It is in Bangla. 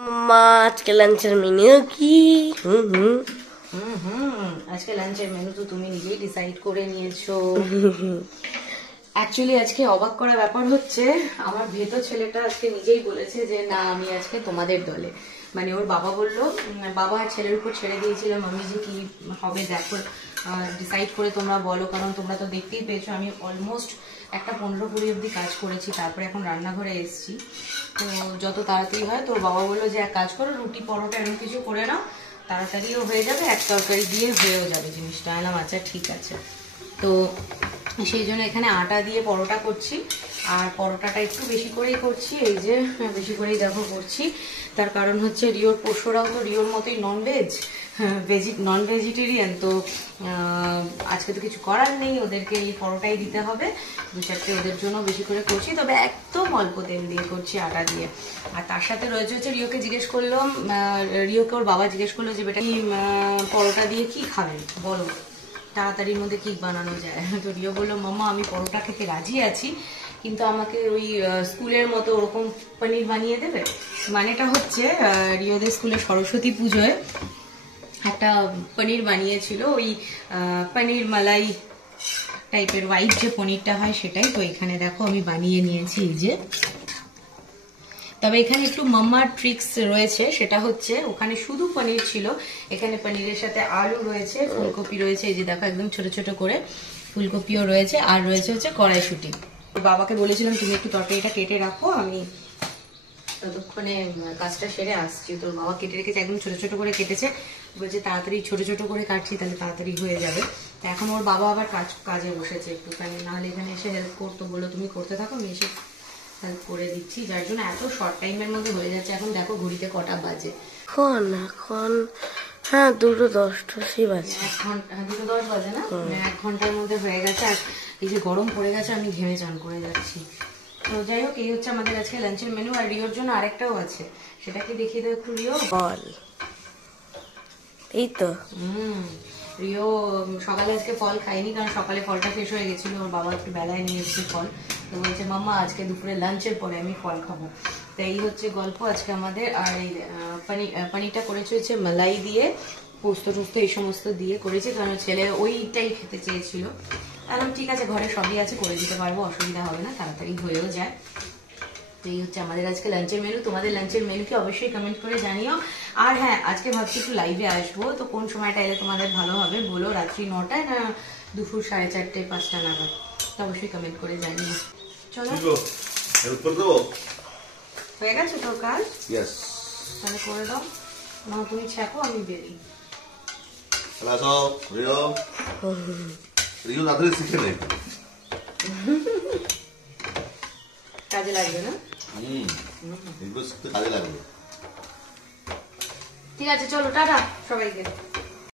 মা আজকে লাঞ্চের মেনু কি? আজকে লাঞ্চের মেনু তো তুমি নিজেই ডিসাইড করে নিয়েছো। অ্যাকচুয়ালি আজকে অবাক করা ব্যাপার হচ্ছে, আমার ভেতো ছেলেটা আজকে নিজেই বলেছে যে না আমি আজকে তোমাদের দলে। মানে ওর বাবা বললো, বাবা আর ছেলের উপর ছেড়ে দিয়েছিল, মামি যে কি হবে দেখো, ডিসাইড করে তোমরা বলো, কারণ তোমরা তো দেখতেই পেয়েছো আমি অলমোস্ট একটা 15-20 অব্দি কাজ করেছি, তারপরে এখন রান্নাঘরে এসেছি। তো যত তাড়াতাড়ি হয়, তোর বাবা বললো যে এক কাজ করো, রুটি পরোটা এরকম কিছু করে নাও, তাড়াতাড়িও হয়ে যাবে, এক তরকারি দিয়ে হয়েও যাবে জিনিসটা। এলাম আচ্ছা ঠিক আছে। তো সেই জন্য এখানে আটা দিয়ে পরোটা করছি, আর পরোটাটা একটু বেশি করেই করছি, এই যে বেশি করেই দেখো করছি। তার কারণ হচ্ছে রিওর পোষ্যরাও তো রিওর মতোই নন ভেজিটেরিয়ান, তো আজকে তো কিছু করার নেই, ওদেরকে এই পরোটাই দিতে হবে। 2-4টে ওদের জন্য বেশি করে করছি, তবে একদম অল্প তেল দিয়ে করছি, আটা দিয়ে। আর তার সাথে রয়েছে হচ্ছে রিওকে জিজ্ঞেস করলাম, রিওকে ওর বাবা জিজ্ঞেস করলো যে বেটা পরোটা দিয়ে কি খাবেন বলো, তাড়াতাড়ির মধ্যে কি বানানো যায়। তো রিও বললো মাম্মা আমি পরোটা খেতে রাজি আছি, কিন্তু আমাকে ওই স্কুলের মতো ওরকম পনির বানিয়ে দেবে। মানেটা হচ্ছে রিওদের স্কুলে সরস্বতী পুজোয় একটা পনির বানিয়েছিল, ওই পনির মালাই টাইপের হোয়াইট যে পনিরটা হয় সেটাই। তো এখানে দেখো আমি বানিয়ে নিয়েছি এই যে। তবে এখানে একটু মাম্মার ট্রিক্স রয়েছে, সেটা হচ্ছে ওখানে শুধু পনির ছিল, এখানে পনিরের সাথে আলু রয়েছে, ফুলকপি রয়েছে, এই যে দেখো একদম ছোট ছোট করে ফুলকপিও রয়েছে, আর রয়েছে হচ্ছে কড়াইশুঁটি। বাবাকে বলেছিলাম তুমি একটু তরকারিটা কেটে রাখো, আমি ততক্ষণে কাজটা সেরে আসছি। তো বাবা কেটে রেখেছে, একদম ছোট ছোট করে কেটেছে, বলছে তাড়াতাড়ি ছোট ছোট করে কাটছি তাহলে তাড়াতাড়ি হয়ে যাবে। তো এখন ওর বাবা আবার কাজে বসেছে একটুখানি, নাহলে এখানে এসে হেল্প করতো, বললো তুমি করতে থাকো আমি এসে হেল্প করে দিচ্ছি, যার জন্য এত শর্ট টাইমের মধ্যে হয়ে যাচ্ছে। এখন দেখো ঘড়িতে কটা বাজে, এখন হ্যাঁ 2:10 বাজে, 2:10 বাজে না, 1 ঘন্টার মধ্যে হয়ে গেছে। আর এই যে গরম পড়ে গেছে, আমি ঘেমে চান করে যাচ্ছি। তো যাই হোক, এই হচ্ছে আমাদের আজকে লাঞ্চের মেনু। আর রিওর জন্য আরেকটাও আছে, সেটাকে দেখিয়ে দাও একটু রিও। ফল, এই তো রিও সকালে আজকে ফল খাইনি, কারণ সকালে ফলটা শেষ হয়ে গেছিল, ওর বাবা একটু বেলায় নিয়ে এসেছে ফল। তো বলছে মাম্মা আজকে দুপুরে লাঞ্চের পরে আমি ফল খাবো। তো এই হচ্ছে গল্প আজকে আমাদের। আর এই পনিরটা করেছে হচ্ছে মালাই দিয়ে, পোস্ত টোস্ত এই সমস্ত দিয়ে করেছে, কারণ ছেলে ওইটাই খেতে চেয়েছিল। এখন ঠিক আছে, ঘরে সবই আছে, করে দিতে পারবো, অসুবিধা হবে না, তাড়াতাড়ি হয়েও যায়। তো এই হচ্ছে আমাদের আজকে লাঞ্চের মেনু। তোমাদের লাঞ্চের মেনু কি অবশ্যই কমেন্ট করে জানিও। আর হ্যাঁ, আজকে ভাবছি একটু লাইভে আসবো, তো কোন সময়টা এলে তোমাদের ভালো হবে বলো, রাত্রি 9টায় না দুপুর 4:30 5টা নাগাদ, তো অবশ্যই কমেন্ট করে জানিও। চলো হয়ে গেছে তোর কাজ, তাহলে করে দাও না, তুমি ছাকো আমি বেরি। কাজে লাগবে না? ঠিক আছে, চলো টাটা সবাইকে।